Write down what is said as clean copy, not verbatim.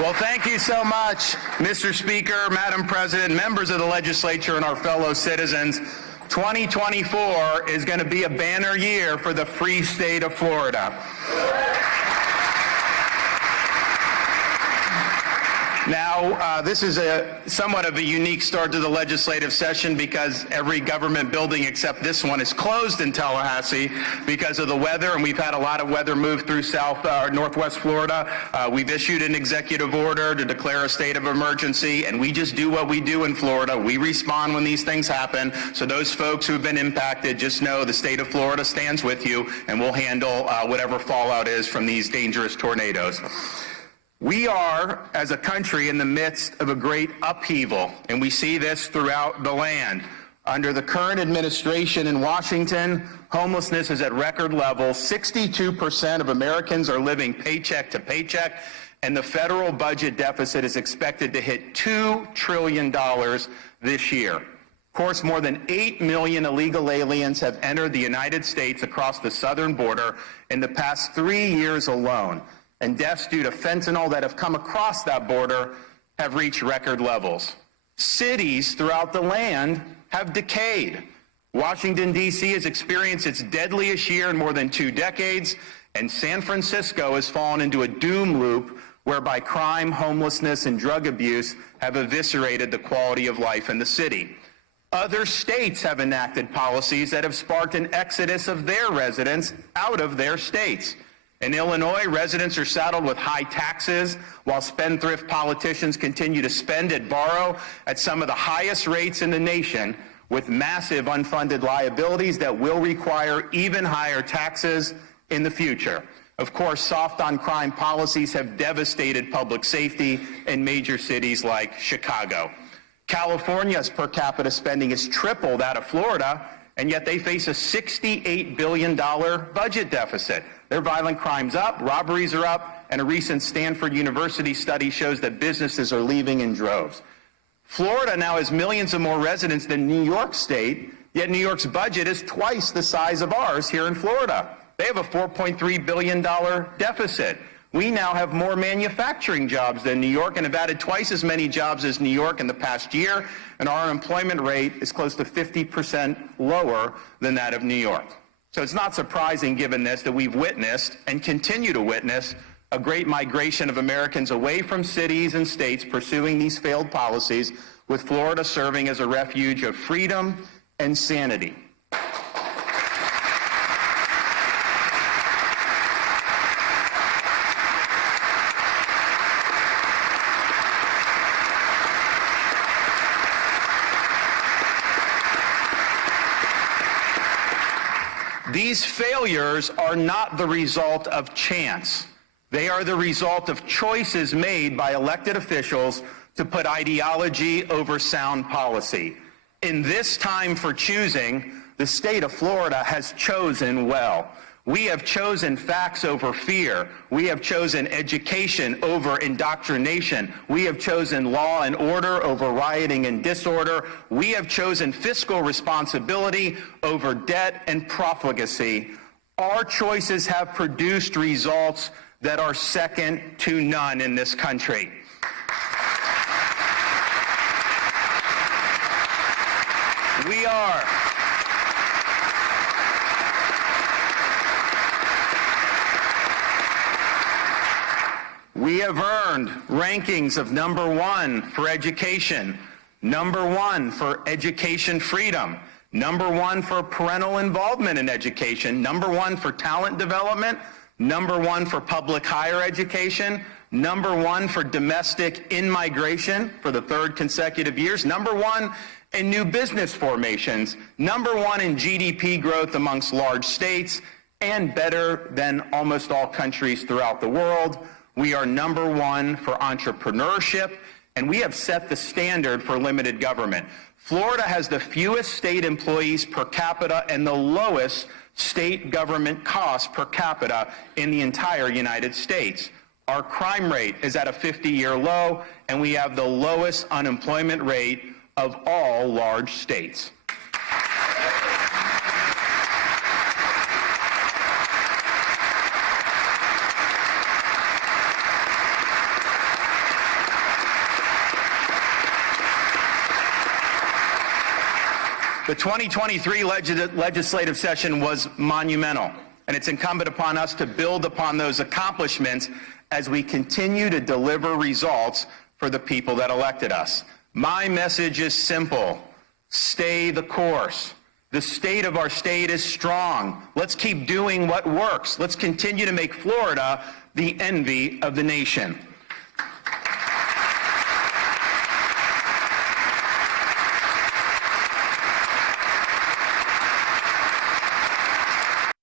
Well, thank you so much, Mr. Speaker, Madam President, members of the legislature, and our fellow citizens. 2024 is going to be a banner year for the free state of Florida. Now, this is somewhat of a unique start to the legislative session because every government building except this one is closed in Tallahassee because of the weather, and we've had a lot of weather move through northwest Florida. We've issued an executive order to declare a state of emergency, and we just do what we do in Florida. We respond when these things happen. So those folks who have been impacted, just know the state of Florida stands with you, and we'll handle whatever fallout is from these dangerous tornadoes. We are, as a country, in the midst of a great upheaval, and we see this throughout the land. Under the current administration in Washington, homelessness is at record levels. 62% of Americans are living paycheck to paycheck, and the federal budget deficit is expected to hit $2 trillion this year. Of course, more than 8 million illegal aliens have entered the United States across the southern border in the past 3 years alone. And deaths due to fentanyl that have come across that border have reached record levels. Cities throughout the land have decayed. Washington, D.C. has experienced its deadliest year in more than 2 decades, and San Francisco has fallen into a doom loop whereby crime, homelessness, and drug abuse have eviscerated the quality of life in the city. Other states have enacted policies that have sparked an exodus of their residents out of their states. In Illinois, residents are saddled with high taxes, while spendthrift politicians continue to spend and borrow at some of the highest rates in the nation, with massive unfunded liabilities that will require even higher taxes in the future. Of course, soft on crime policies have devastated public safety in major cities like Chicago. California's per capita spending is triple that of Florida, and yet they face a $68 billion budget deficit. Their violent crimes up, robberies are up, and a recent Stanford University study shows that businesses are leaving in droves. Florida now has millions of more residents than New York State, yet New York's budget is twice the size of ours here in Florida. They have a $4.3 billion deficit. We now have more manufacturing jobs than New York and have added twice as many jobs as New York in the past year, and our unemployment rate is close to 50% lower than that of New York. So it's not surprising, given this, that we've witnessed and continue to witness a great migration of Americans away from cities and states pursuing these failed policies, with Florida serving as a refuge of freedom and sanity. These failures are not the result of chance. They are the result of choices made by elected officials to put ideology over sound policy. In this time for choosing, the state of Florida has chosen well. We have chosen facts over fear. We have chosen education over indoctrination. We have chosen law and order over rioting and disorder. We have chosen fiscal responsibility over debt and profligacy. Our choices have produced results that are second to none in this country. We have earned rankings of #1 for education, #1 for education freedom, #1 for parental involvement in education, #1 for talent development, #1 for public higher education, #1 for domestic in-migration for the 3rd consecutive years, #1 in new business formations, #1 in GDP growth amongst large states, and better than almost all countries throughout the world, we are #1 for entrepreneurship, and we have set the standard for limited government. Florida has the fewest state employees per capita and the lowest state government costs per capita in the entire United States. Our crime rate is at a 50-year low, and we have the lowest unemployment rate of all large states. The 2023 legislative session was monumental, and it's incumbent upon us to build upon those accomplishments as we continue to deliver results for the people that elected us. My message is simple: stay the course. The state of our state is strong. Let's keep doing what works. Let's continue to make Florida the envy of the nation.